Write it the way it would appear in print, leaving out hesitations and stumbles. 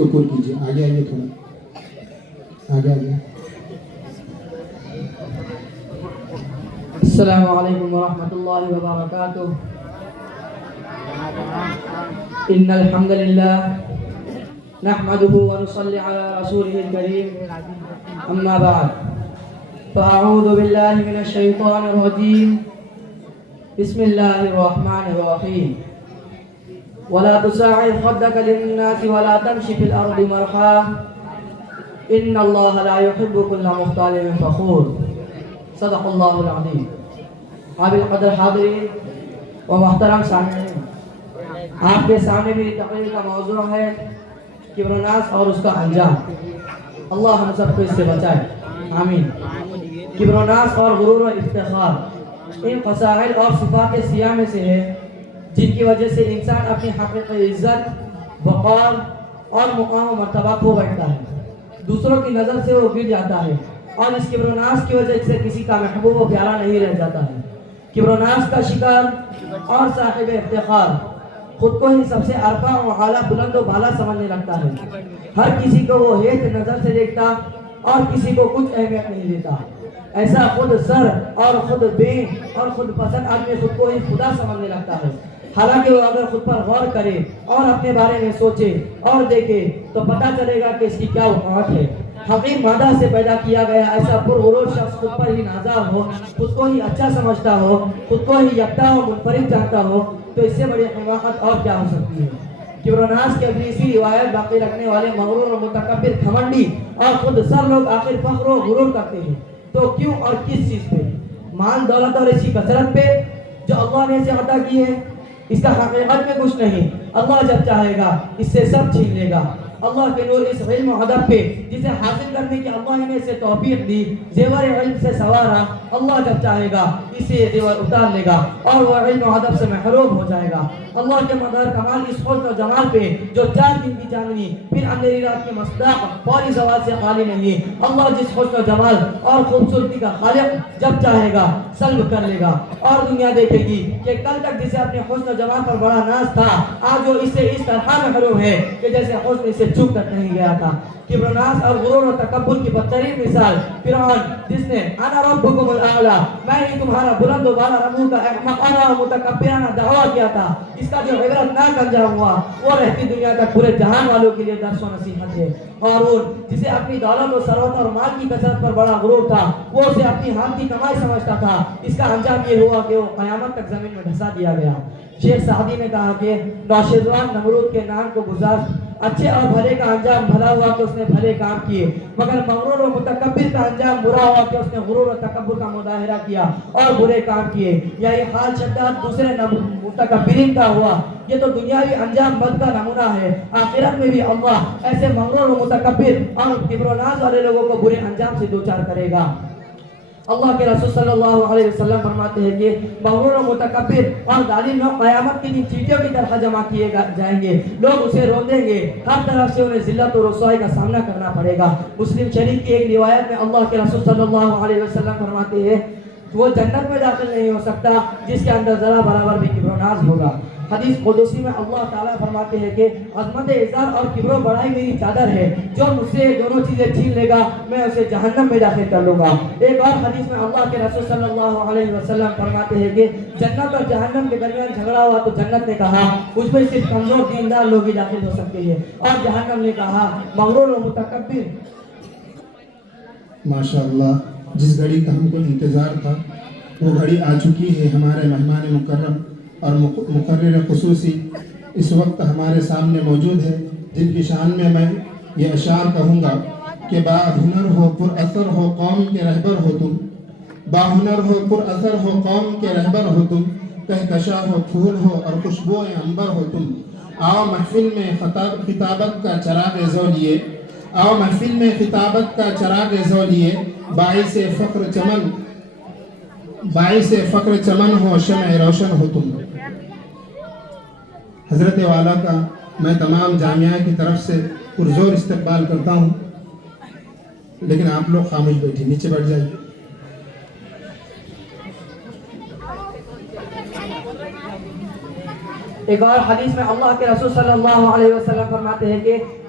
شکر کیجیے. آگے آئیے تھوڑا آگے آئیے. السلام علیکم ورحمۃ اللہ وبرکاتہ. ان الحمد للہ نحمده ونصلي على رسوله الكريم اما بعد فاعوذ باللہ من الشیطان الرجیم. بسم اللہ الرحمن الرحیم. ولا تصاعر خدك للناس ولا تمشي في الارض مرحا ان اللہ لا يحب كل مختال فخور. صدق اللہ العظیم. قابل قدر حاضرین و محترم سامعین، آپ کے سامنے میری تقریر کا موضوع ہے کبر و ناز اور اس کا انجام. اللہ ہم سب کو اس سے بچائے، آمین. کبر و ناز اور غرور و افتخار ان فضائل اور صفات سیاہ میں سے ہے جن کی وجہ سے انسان اپنی حقیقی عزت، وقار اور مقام و مرتبہ کھو بیٹھتا ہے، دوسروں کی نظر سے وہ گر جاتا ہے اور اس کبر و ناز کی وجہ سے کسی کا محبوب و پیارا نہیں رہ جاتا ہے. کبر و ناز کا شکار اور صاحب افتخار خود کو ہی سب سے ارفع و اعلیٰ، بلند و بالا سمجھنے لگتا ہے. ہر کسی کو وہ ہیچ نظر سے دیکھتا اور کسی کو کچھ اہمیت نہیں دیتا. ایسا خود سر اور خود بین اور خود پسند آدمی خود کو ہی خدا سمجھنے لگتا ہے. حالانکہ وہ اگر خود پر غور کرے اور اپنے بارے میں سوچے اور دیکھے تو پتہ چلے گا کہ اس کی کیا اوقات ہے. حقیر مادہ سے پیدا کیا گیا ایسا پرغرور شخص خود پر ہی نازا ہو، خود کو ہی اچھا سمجھتا ہو، خود کو ہی یکتا و منفرد جانتا ہو تو اس سے بڑی حماقت اور کیا ہو سکتی ہے. کبر و ناز کی ابلیسی روایت باقی رکھنے والے مغرور و متکبر، گھمنڈی اور خود سر لوگ آخر فخر و غرور کرتے ہیں تو کیوں اور کس چیز پہ؟ مال دولت اور اسی کثرت پہ جو اللہ نے اسے عطا کی ہے. اس کا حقیقت میں کچھ نہیں. اللہ جب چاہے گا اس سے سب چھین لے گا. اللہ کے نور اس علم و ادب پہ جسے حاصل کرنے کی اللہ نے اسے توفیق دی، زیور علم سے سوارا، اللہ جب چاہے گا اسے زیور اتار لے گا اور وہ علم و ادب سے محروم ہو جائے گا. اللہ کے مظہر کمال اس حسن و جمال پہ جو 4 دن کی چاندنی پھر اندھیری رات کی مصداق فوری زوال سے خالی نہیں. اللہ جس حسن و جمال اور خوبصورتی کا خالق جب چاہے گا سلب کر لے گا اور دنیا دیکھے گی کہ کل تک جسے اپنے حسن و جمال پر بڑا ناز تھا آج وہ اس سے اس طرح محروم ہے کہ جیسے حسن اسے چھپ تک نہیں گیا تھا. کبر و ناز اور غرور و تکبر کی بدترین مثال فرعون، جس نے انا ربکم الاعلی، میں ہی تمہارا بلند و بالا ربوں کا احمقانہ و متکبرانہ دعویٰ کیا تھا. اس کا جو عبرتناک انجام ہوا وہ رہتی دنیا تک پورے جہان والوں کے لیے درس و نصیحت ہے. قارون، جسے اپنی دولت و ثروت اور مال کی کثرت پر بڑا غرور تھا، وہ اسے اپنی ہاتھ کی کمائی سمجھتا تھا. اس کا انجام یہ ہوا کہ وہ قیامت تک زمین میں دھسا دیا گیا. شیخ سعدی نے کہا کہ نوشیروان نمرود کے نام کو گزار، اچھے اور بھلے کا انجام بھلا ہوا کہ اس نے بھلے کام کیے، مگر مغرور و متکبر کا انجام برا ہوا کہ اس نے غرور و تکبر کا مظاہرہ کیا اور برے کام کیے. یہی حال شداد دوسرے متکبرین کا ہوا. یہ تو دنیاوی انجام بد کا نمونہ ہے. آخرت میں بھی اللہ ایسے مغرور و متکبر اور کبر و ناز والے لوگوں کو برے انجام سے دوچار کرے گا. اللہ کے رسول صلی اللہ علیہ وسلم فرماتے ہیں کہ مغرور و متکبر اور ظالم لوگ قیامت کے دن چیٹیوں کی طرح جمع کیے جائیں گے. لوگ اسے روندیں گے، ہر طرف سے انہیں ذلت و رسوائی کا سامنا کرنا پڑے گا. مسلم شریف کی ایک روایت میں اللہ کے رسول صلی اللہ علیہ وسلم فرماتے ہیں وہ جنت میں داخل نہیں ہو سکتا جس کے اندر ذرا برابر بھی کبر و ناز ہوگا. حدیث قدسی میں اللہ تعالیٰ فرماتے ہیں کہ عظمت عزت اور کبر و بڑائی میری چادر ہے، جو مجھ سے دونوں چیزیں چھین لے گا میں اسے جہنم میں داخل کر لوں گا. ایک اور حدیث میں اللہ کے رسول صلی اللہ علیہ وسلم فرماتے ہیں کہ جنت اور جہنم کے درمیان جھگڑا ہوا تو جنت نے کہا اس میں صرف کمزور دیندار لوگ ہی داخل ہو سکتے ہیں، اور جہنم نے کہا مغرور و متکبر. ماشاءاللہ، جس گھڑی کا ہم کو انتظار تھا وہ گھڑی آ چکی ہے. ہمارے مہمان مکرم اور مقرر خصوصی اس وقت ہمارے سامنے موجود ہے، جن کی شان میں میں یہ اشعار کہوں گا کہ با ہنر ہو پر اثر ہو قوم کے رہبر ہو تم، با ہنر ہو پر اثر ہو قوم کے رہبر ہو تم، کہکشاں ہو پھول ہو اور خوشبوئے عنبر ہو تم. آؤ محفل میں خطابت کا چراغ زو لیے، آؤ محفل میں خطابت کا چراغ زو لیے، باعث فخر چمن ہو شمع روشن ہو تم. حضرت والا کا میں تمام جامعہ کی طرف سے پرزور استقبال کرتا ہوں، لیکن آپ لوگ خاموش بیٹھے، نیچے بیٹھ جائیے. ایک اور حدیث میں اللہ کے رسول صلی اللہ علیہ وسلم فرماتے ہیں کہ